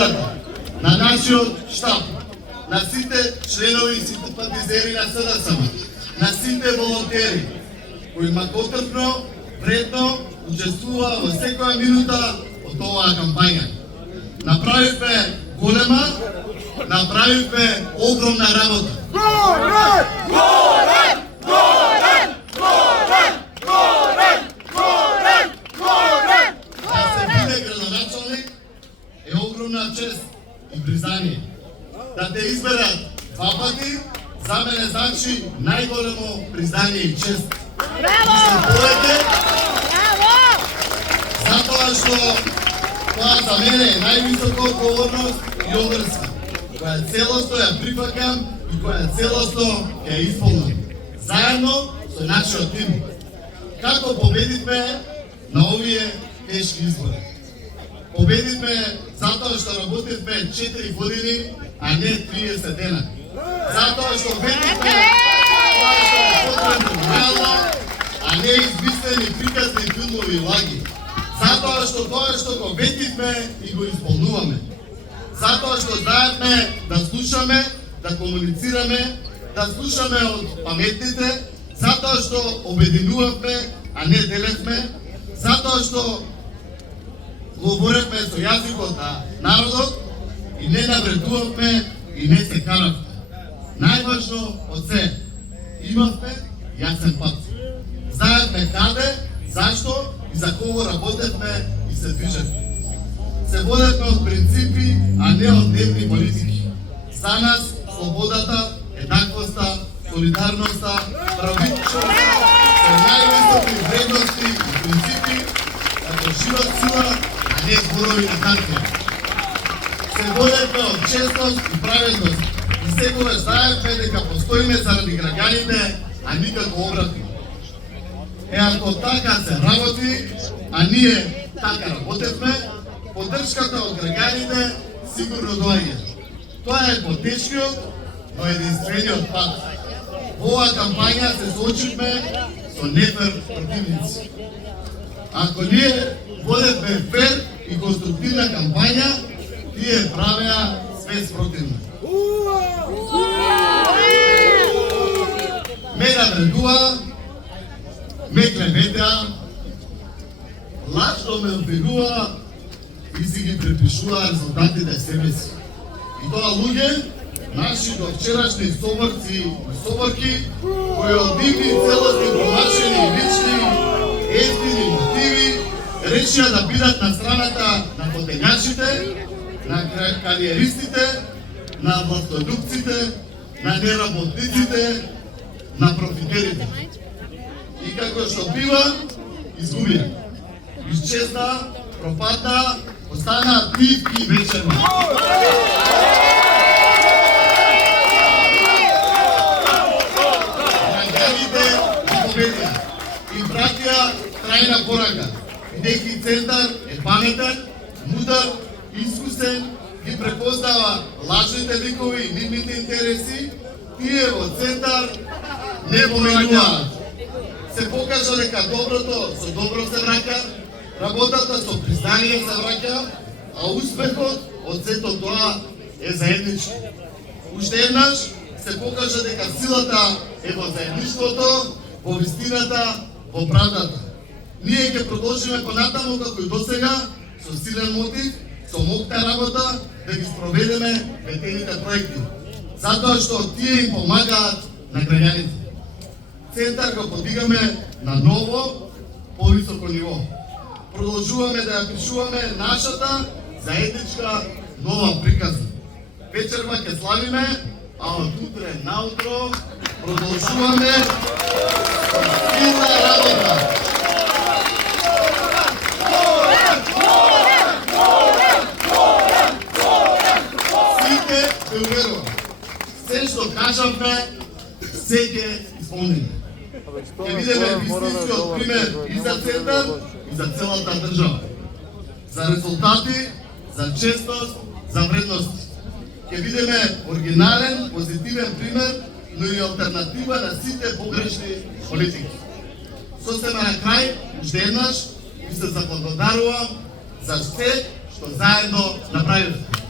победата на нашиот штаб, на сите членови и симпатизери на СДСМ, на сите волонтери кои макотрпно, вредно учествува во секоја минута од оваа кампања. Направивме голема, направивме огромна работа. Горен! Горен! Горен! Горен! Горен! Горен! Горен! Да се биде градоначалник е огромна чест и признание. Да те изберат два пати, за мене значи најголемо признание и чест. Браво! Браво! Затоа што тоа за мене е највисока одговорност и обврска, која целосно ја прифакам и која целосно ја исполнам. Заедно со нашиот тим. Како победивме на овие тешки избори? Победивме затоа што работивме 4 години, а не 30 дена. Затоа што ветивме тоа што е потребно реално, а не измислени приказни филмови и лаги. Затоа што тоа што го ветивме и го исполнуваме. Затоа што знаеме да слушаме, да комуницираме, да слушаме од паметните, затоа што обединувавме, а не делевме, затоа што говоревме со јазикот на народот и не навредувавме и не се каравме. Најважно од се, имавме јасен пат. Знаевме каде, зашто и за кого работевме и се движевме. Се водевме од принципи, а не од дневни политики. За нас слободата, еднаквоста, солидарноста, правичноста се највисоки вредности и принципи, како живот сила, а не зборови на хартија. Се водевме од честност и праведност и секогаш знаевме дека постоиме заради граѓаните, а никако обратно. Ако така се работи, а ние така работевме, поддршката од граѓаните сигурно доаѓа. Тоа е потешкиот, но единствениот пат. Во оваа кампања се соочивме со нефер противници. Ако ние водевме фер и конструктивна кампања, тие правеа све спротивно. Ме навредува, ме клеветеа, лажно ме обвинува и си ги препишува резултатите себе си. И тоа луѓе, наши довчерашни соборци и соборки, кои од нивни целосни промашени лични, ефтини мотиви, решија да бидат на страната на потењачите, на кариеристите, на властолюбците, на неработниците, на профитерите. И како што бива, изгубија. Исчезна, пропадна, остана пивки вечерма. Граѓаните ги победија и пратија трајна порака. Бидејќи центар е паметен, мудар, искусен, ги препознава лажните викови и нивните интереси, тие во центар не поминуваат. Се покажа дека доброто со добро се враќа, работата со признание се враќа, а успехот од сето тоа е заеднички. Уште еднаш се покажа дека силата е во заедништвото, во вистината, во правдата. Ние ќе продолжиме понатаму како и досега, со силен мотив, со моќна работа, да ги спроведеме ветените проекти. Затоа што тие им помагаат на граѓаните. Центар го подигаме на ново, повисоко ниво. Продолжуваме да ја пишуваме нашата заедничка нова приказна. Вечерва ќе славиме, а од утре наутро продолжуваме силна работа. Сите се уверувам. Се што кажавме, се ќе исполниме. Ќе видиме вистинскиот пример и за центар, и за целата држава. За резултати, за честност, за вредности. Ќе видиме оригинален, позитивен пример, но и алтернатива на сите погрешни политики. Сосема на крај, уште еднаш, ви се заблагодарувам за се што заедно направивме.